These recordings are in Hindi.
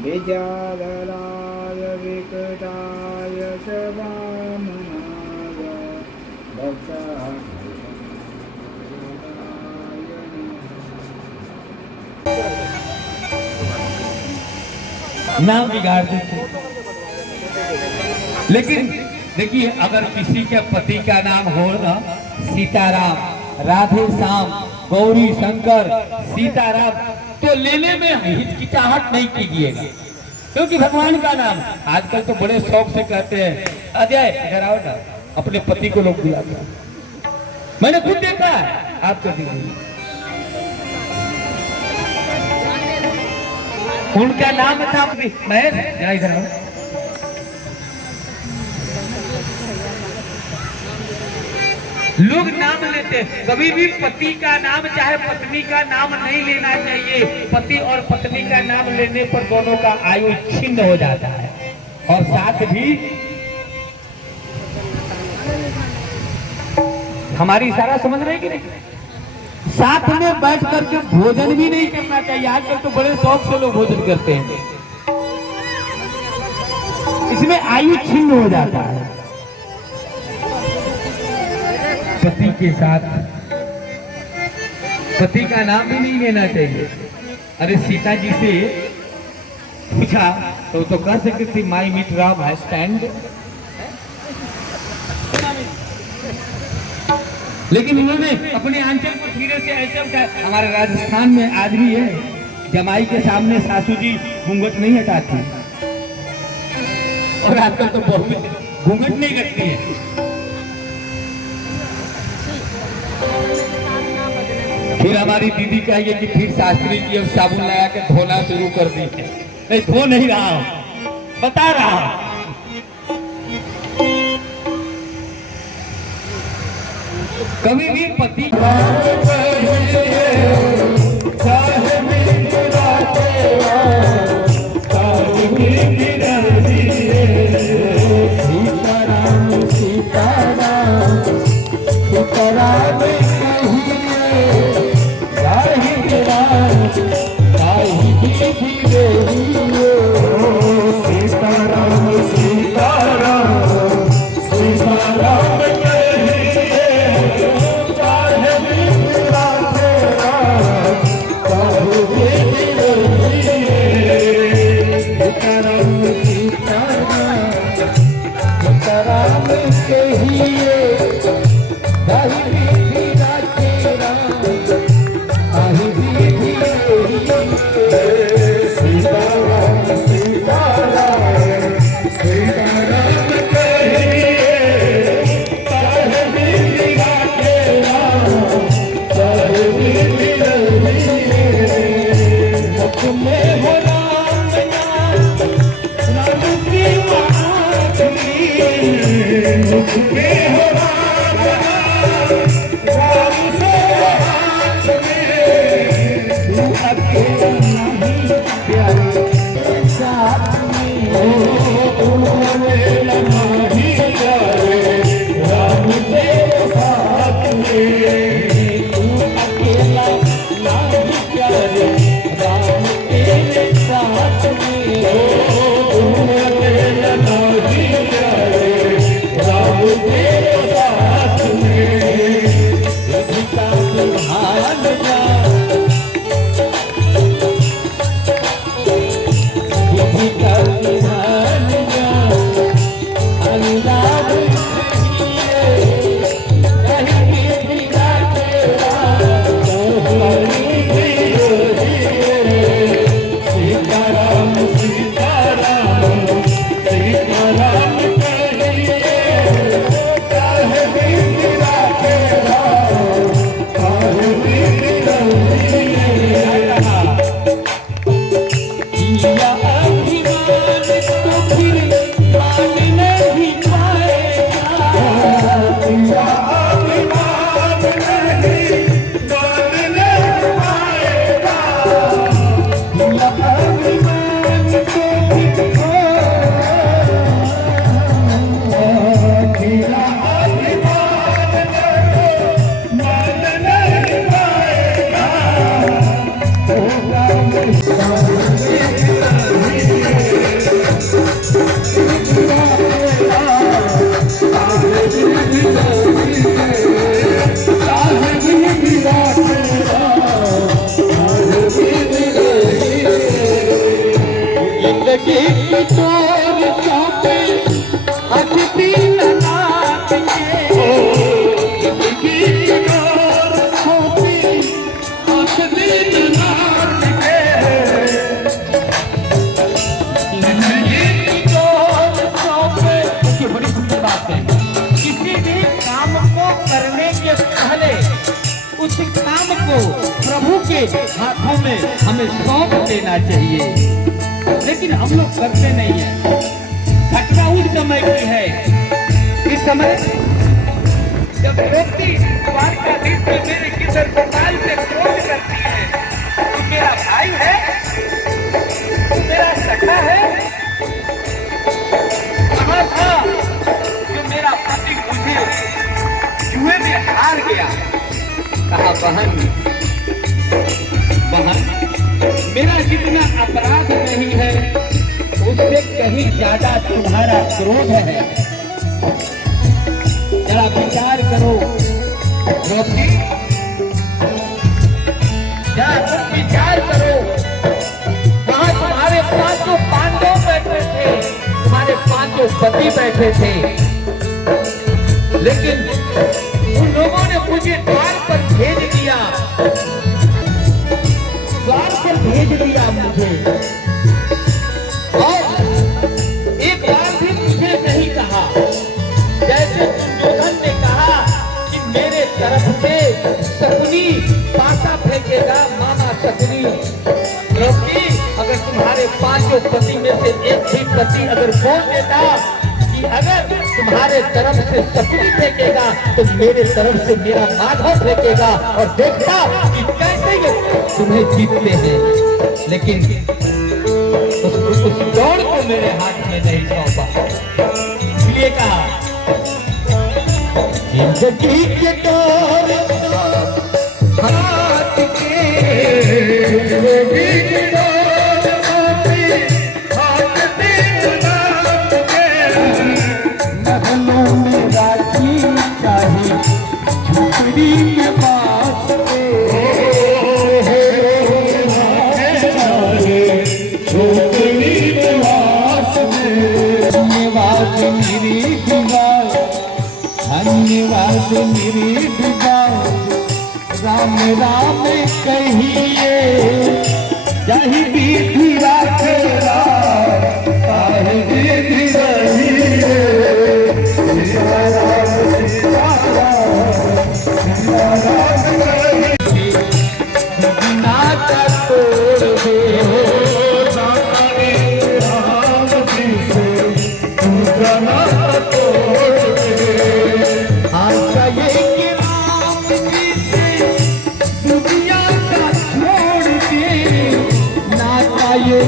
विद्याधराय विकटाय च वामनाय भक्ताय नाम बिगाड़ देते। लेकिन देखिए, अगर किसी के पति का नाम हो ना सीताराम, राधे श्याम, गौरी शंकर, सीताराम, तो लेने में हिचकिचाहट नहीं कीजिएगा, क्योंकि भगवान का नाम। आजकल तो बड़े शौक से कहते हैं अजय इधर आओ ना, अपने पति को लोग बुलाते हैं। मैंने खुद देखा है, आप कर दीजिए। उनका नाम था महेश, इधर आओ। लोग नाम लेते, कभी भी पति का नाम चाहे पत्नी का नाम नहीं लेना चाहिए। पति और पत्नी का नाम लेने पर दोनों का आयु छिन्न हो जाता है। और साथ भी हमारी इशारा समझ रहे कि नहीं, साथ में बैठ करके भोजन भी नहीं करना चाहिए। आजकल तो बड़े शौक से लोग भोजन करते हैं, इसमें आयु छिन्न हो जाता है। पति के साथ पति का नाम भी नहीं लेना चाहिए। अरे सीता जी से पूछा तो कह सकते थे माई मीट राम है स्टैंड, लेकिन उन्होंने अपने आंचल को धीरे से ऐसे उठाया। हमारे राजस्थान में आज भी है, जमाई के सामने सासू जी घूंघट नहीं हटाती, और आजकल तो बहुत घूंघट नहीं करती है। फिर हमारी दीदी कहिए कि फिर शास्त्री जी अब साबुन लगा के धोना शुरू कर दी है। नहीं, धो नहीं रहा, बता रहा। कभी भी पति विधि का विधान जिंदगी की डोर सौंपे आज दीननाथ के, जिंदगी की डोर सौंपे आज दीननाथ के, जिंदगी की डोर सौंपे। ये बड़ी सुंदर बात है। किसी भी काम को करने के पहले उस काम को प्रभु के हाथों में हमें सौंप देना चाहिए, लेकिन हम लोग करते नहीं है। घटना उस समय की है, इस समय जब व्यक्ति द्वारका देश में मेरे किधर गोपाल से क्रोध करती है, तो मेरा भाई है, मेरा सखा है, कहाँ था जो मेरा पति मुझे जुए में हार गया। कहा बहन, बहन मेरा जितना अपराध नहीं है उससे कहीं ज्यादा तुम्हारा क्रोध है। जरा विचार करो द्रौपदी, जरा तुम विचार करो। वहां तुम्हारे पांचों पांडव बैठे थे, तुम्हारे पांचों पति बैठे थे, लेकिन उन लोगों ने मुझे द्वार पर भेज दिया, द्वार पर भेज दिया मुझे, और एक बार भी मुझे नहीं कहा। जैसे दुर्योधन ने कहा कि मेरे तरफ से शकुनी पासा फेंकेगा, मामा शकुनी। द्रौपदी, अगर तुम्हारे पांचों पति में से एक भी पति अगर बोल देता कि अगर तुम्हारे तरफ से शकुनी फेंकेगा तो मेरे तरफ से मेरा माधव फेंकेगा, और देखता कि कैसे ये तुम्हें जीतते हैं, लेकिन उस दौड़ को मेरे हाथ में नहीं सौंपा। इसलिए कहा जिंदगी के डोर हाथ के, जिंदगी के डोर हाथ दीननाथ के, महलों में राखी चाहे झोपड़ी में बास के, झोपड़ी में बास के। धन्यवाद मेरी दीवार, धन्यवाद मेरी दीवार, राम राम कहिए जही विधि राखेला, काहे विधि रहिए। सीता राम सीता राम, सीता राम कहिए नाता तोड़ दे, राम जी से तू नाता तोड़ दे। आशा ये कि राम जी से दुनिया का छोड़ दे, नाता ये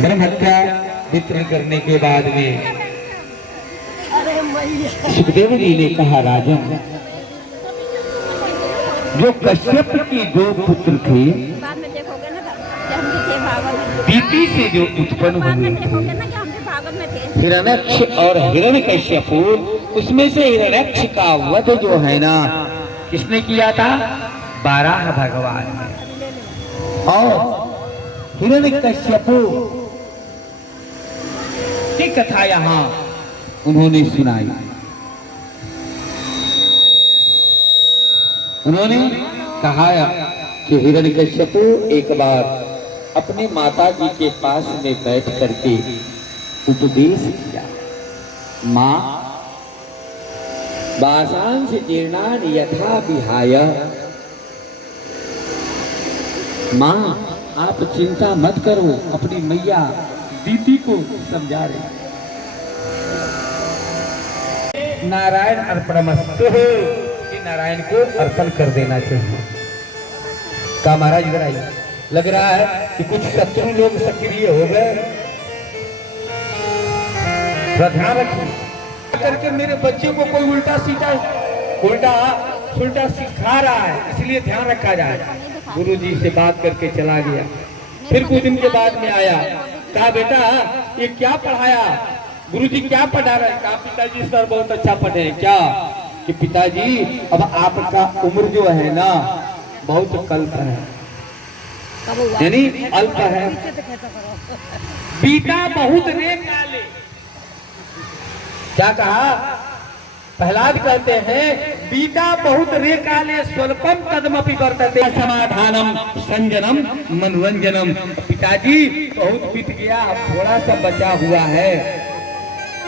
ब्रह्म हत्या वितरण करने के बाद में सुखदेव जी ने कहा, राजन, जो कश्यप की दो पुत्र थे, दीति से जो उत्पन्न हुए थे, हिरण्यक्ष और हिरण्यकश्यप, उसमें से हिरण्यक्ष का वध जो है ना, किसने किया था? बारह भगवान ने। और हिरण्यकश्यप की कथा यहाँ उन्होंने सुनाई। उन्होंने कहा कि हिरण्यकश्यप एक बार अपने माता जी के पास में बैठ करके उपदेश किया। माँ वासांश जीर्णान यथा विहाय, माँ आप चिंता मत करो, अपनी मैया दीदी को समझा रही। नारायण अर्पणमस्तु, कि नारायण को अर्पण कर देना चाहिए। कहा महाराज इधर आइए, लग रहा है कि कुछ शत्रु लोग सक्रिय हो गए, ध्यान रखिए करके मेरे बच्चे को कोई उल्टा सुलटा सिखा रहा है, इसलिए ध्यान रखा जाए। गुरुजी से बात करके चला गया। फिर कुछ दिन के बाद में आया, कहा बेटा ये क्या पढ़ाया, गुरुजी क्या पढ़ा रहे? कहा पिताजी सर बहुत अच्छा पढ़े हैं। क्या? कि पिताजी अब आपका उम्र जो है ना बहुत कल्प है, यानी अल्प है। बीता बहुत रे काले, क्या कहा? प्रहलाद कहते हैं बीता बहुत रे काले स्वल्पम तदमपि वर्तते समाधानम संजनम मनोरंजनम। पिताजी बहुत बीत गया, अब थोड़ा सा बचा हुआ है,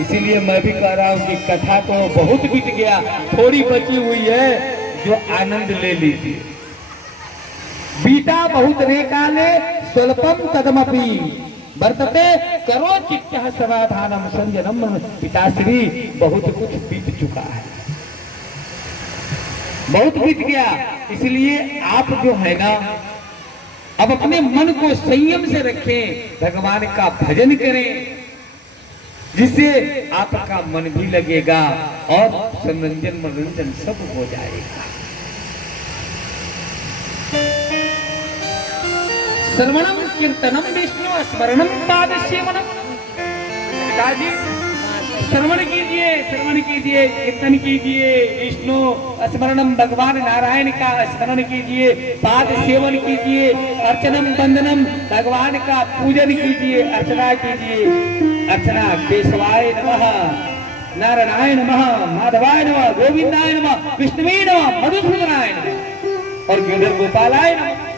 इसीलिए मैं भी कह रहा हूँ कि कथा तो बहुत बीत गया, थोड़ी बची हुई है जो आनंद ले लीजिए। बीता बहुत रे काले स्वल्पम तदमपि वर्तते करो चित्तः समाधानम संजनम। पिताश्री बहुत कुछ बीत चुका है, बहुत बीत गया, इसलिए आप जो है ना अब अपने मन को संयम से रखें, भगवान का भजन करें, जिससे आपका मन भी लगेगा और संरंजन मनोरंजन सब हो जाएगा। श्रवणम कीर्तनम विष्णु स्मरणम पाद सेवनम। पिताजी श्रवण कीजिए, कीर्तन कीजिए, विष्णु स्मरणम भगवान नारायण का स्मरण कीजिए, पाद सेवन कीजिए, अर्चनम वंदनम भगवान का पूजन कीजिए, अर्चना कीजिए। अर्चना केशवाय नमः, नारायणाय नमः, माधवाय नमः, गोविंदाय नमः, विष्णुवे नमः, मधुसूदनाय नमः और गिरिधर गोपालाय नमः।